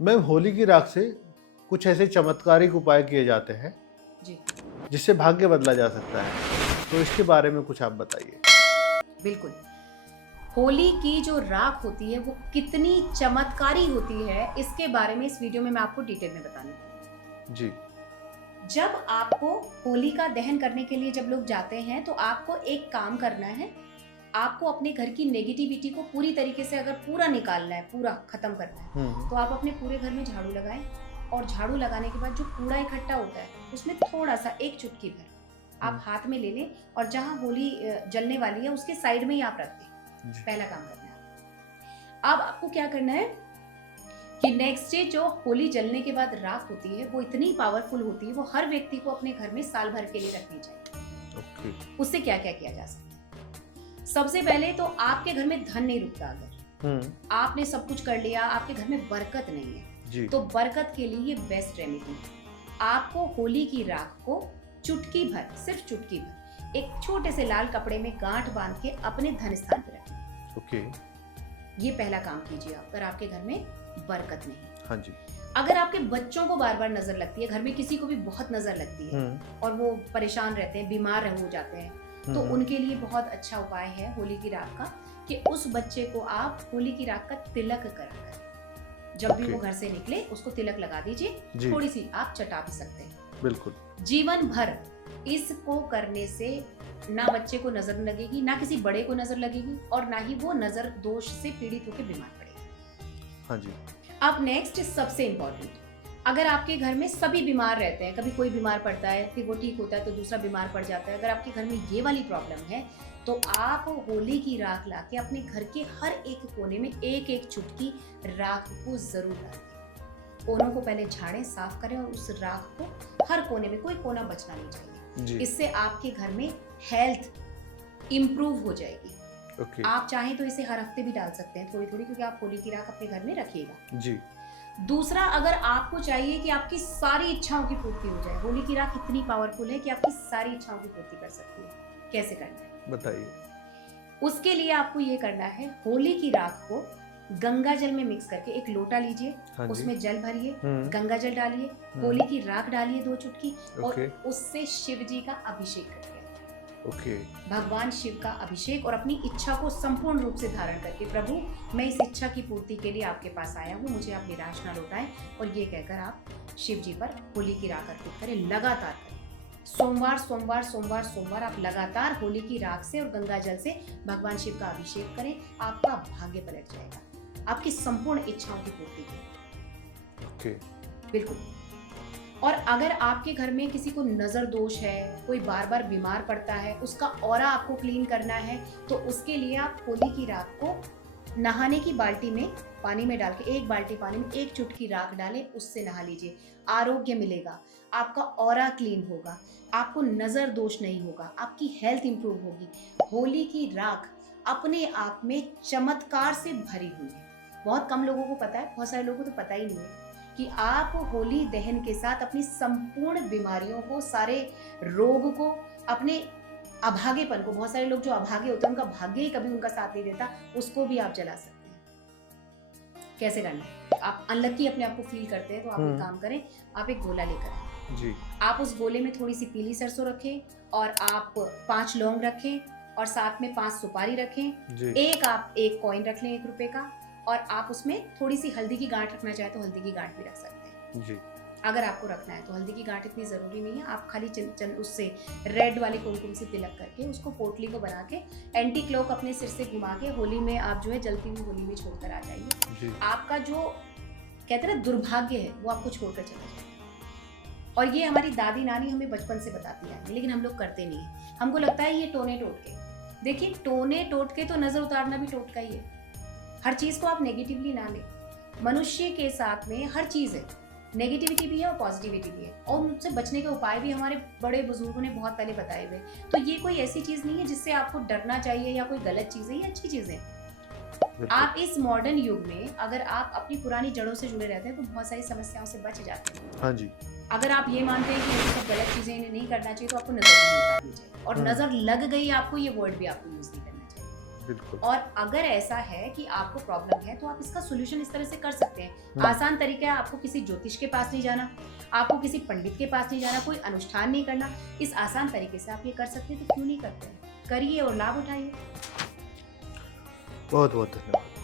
Ma'am, Holi की राख से कुछ ऐसे चमत्कारिक उपाय किए जाते हैं जी जिससे भाग्य बदला जा सकता है, तो इसके बारे में कुछ आप बताइए। बिल्कुल। होली की जो राख होती है वो कितनी चमत्कारी होती है, इसके बारे में इस वीडियो में मैं आपको डिटेल में बताने वाली हूँ। जी। जब आपको होली का दहन करने के लिए जब लोग जाते हैं तो आपको एक काम करना है। आपको अपने घर की नेगेटिविटी को पूरी तरीके से अगर पूरा निकालना है, पूरा खत्म करना है, तो आप अपने पूरे घर में झाड़ू लगाएं और झाड़ू लगाने के बाद जो कूड़ा इकट्ठा होता है उसमें थोड़ा सा एक चुटकी भर आप हाथ में ले लें और जहां होली जलने वाली है उसके साइड में ही आप रख दें। पहला काम करना है। अब आपको क्या करना है कि नेक्स्ट डे जो होली जलने के बाद राख होती है वो इतनी पावरफुल होती है, वो हर व्यक्ति को अपने घर में साल भर के लिए रखनी चाहिए। उससे क्या क्या किया जा सकता है? सबसे पहले तो आपके घर में धन नहीं रुकता। अगर आपने सब कुछ कर लिया, आपके घर में बरकत नहीं है, तो बरकत के लिए ये बेस्ट रेमेडी है। आपको होली की राख को चुटकी भर, सिर्फ चुटकी भर, एक छोटे से लाल कपड़े में गांठ बांध के अपने धन स्थान पर रखें। ये पहला काम कीजिए अगर आपके घर में बरकत नहीं। हाँ जी। अगर आपके बच्चों को बार बार नजर लगती है, घर में किसी को भी बहुत नजर लगती है और वो परेशान रहते हैं, बीमार हो जाते हैं, तो उनके लिए बहुत अच्छा उपाय है होली की राख का कि उस बच्चे को आप होली की राख का तिलक करा करें। जब भी वो घर से निकले उसको तिलक लगा दीजिए। थोड़ी सी आप चटा भी सकते हैं। बिल्कुल। जीवन भर इसको करने से ना बच्चे को नजर लगेगी, ना किसी बड़े को नजर लगेगी और ना ही वो नजर दोष से पीड़ित होकर बीमार पड़ेगा। हाँ जी। अब नेक्स्ट सबसे इम्पोर्टेंट, अगर आपके घर में सभी बीमार रहते हैं, कभी कोई बीमार पड़ता है फिर वो ठीक होता है तो दूसरा बीमार पड़ जाता है, अगर आपके घर में ये वाली प्रॉब्लम है तो आप होली की राख लाके अपने घर के हर एक कोने में एक एक चुटकी राख को जरूर डालें। कोनों को पहले झाड़ें, साफ करें और उस राख को हर कोने में, कोई कोना बचना नहीं चाहिए। इससे आपके घर में हेल्थ इंप्रूव हो जाएगी। आप चाहें तो इसे हर हफ्ते भी डाल सकते हैं थोड़ी थोड़ी, क्योंकि आप होली की राख अपने घर में रखिएगा। जी। दूसरा, अगर आपको चाहिए कि आपकी सारी इच्छाओं की पूर्ति हो जाए, होली की राख इतनी पावरफुल है कि आपकी सारी इच्छाओं की पूर्ति कर सकती है। कैसे करना है बताइए। उसके लिए आपको ये करना है, होली की राख को गंगा जल में मिक्स करके एक लोटा लीजिए। उसमें जल भरिए, गंगा जल डालिए, होली की राख डालिए 2 चुटकी और उससे शिव जी का अभिषेक करिए। भगवान शिव का अभिषेक और अपनी इच्छा को संपूर्ण रूप से धारण करके, प्रभु मैं इस इच्छा की पूर्ति के लिए आपके पास आया हूँ, मुझे आप निराश ना लौटाएं, और ये कहकर आप शिव जी पर होली की राख अर्पित करें। लगातार करें, सोमवार सोमवार सोमवार सोमवार आप लगातार होली की राख से और गंगा जल से भगवान शिव का अभिषेक करें। आपका भाग्य पलट जाएगा, आपकी संपूर्ण इच्छाओं की पूर्ति की। बिल्कुल। और अगर आपके घर में किसी को नजर दोष है, कोई बार बार बीमार पड़ता है, उसका ऑरा आपको क्लीन करना है, तो उसके लिए आप होली की राख को नहाने की बाल्टी में पानी में डाल के, एक बाल्टी पानी में एक चुटकी राख डालें, उससे नहा लीजिए। आरोग्य मिलेगा, आपका ऑरा क्लीन होगा, आपको नजर दोष नहीं होगा, आपकी हेल्थ इंप्रूव होगी। होली की राख अपने आप में चमत्कार से भरी हुई है। बहुत कम लोगों को पता है, बहुत सारे लोगों को तो पता ही नहीं है कि आप होली दहन के साथ अपनी संपूर्ण बीमारियों को, सारे रोग को, अपने अभागेपन को, बहुत सारे लोग जो अभागे होते हैं उनका भाग्य ही कभी उनका साथ नहीं देता, उसको भी आप जला सकते हैं। कैसे करना है? आप अनलकी अपने आप को फील करते हैं तो आप एक काम करें, आप एक गोला लेकर आए जी। आप उस गोले में थोड़ी सी पीली सरसों रखें और आप 5 लौंग रखें और साथ में 5 सुपारी रखें। एक कॉइन रख लें 1 रुपए का, और आप उसमें थोड़ी सी हल्दी की गांठ रखना चाहे तो हल्दी की गांठ भी रख सकते हैं जी। अगर आपको रखना है तो हल्दी की गांठ इतनी जरूरी नहीं है, आप खाली उससे रेड वाले कुमकुम से तिलक करके उसको पोटली को बना के एंटी क्लॉक अपने सिर से घुमा के होली में आप जो है जलती हुई होली में छोड़कर आ जाइए। आपका जो कहते हैं ना दुर्भाग्य है वो आपको छोड़कर चला जाएगा। और ये हमारी दादी नानी हमें बचपन से बताती आई, लेकिन हम लोग करते नहीं है। हमको लगता है ये टोने टोटके। देखिए, टोने टोटके तो नजर उतारना भी टोटका ही है। हर चीज को आप नेगेटिवली ना लें। मनुष्य के साथ में हर चीज है, नेगेटिविटी भी है और पॉजिटिविटी भी है, और उनसे बचने के उपाय भी हमारे बड़े बुजुर्गों ने बहुत पहले बताए हुए। तो ये कोई ऐसी चीज नहीं है जिससे आपको डरना चाहिए या कोई गलत चीज है, ये अच्छी चीज है। आप इस मॉडर्न युग में अगर आप अपनी पुरानी जड़ों से जुड़े रहते हैं तो बहुत सारी समस्याओं से बच जाते हैं। हाँ जी। अगर आप ये मानते हैं कि ये सब गलत चीजें नहीं करना चाहिए तो आपको नजर नहीं लगानी चाहिए, और नजर लग गई आपको, ये वर्ड भी आपको यूज नहीं करना चाहिए। बिल्कुल। और अगर ऐसा है कि आपको प्रॉब्लम है तो आप इसका सोल्यूशन इस तरह से कर सकते हैं। आसान तरीका है, आपको किसी ज्योतिष के पास नहीं जाना, आपको किसी पंडित के पास नहीं जाना, कोई अनुष्ठान नहीं करना। इस आसान तरीके से आप ये कर सकते हैं, तो क्यों नहीं करते हैं? करिए और लाभ उठाइए। बहुत बहुत धन्यवाद।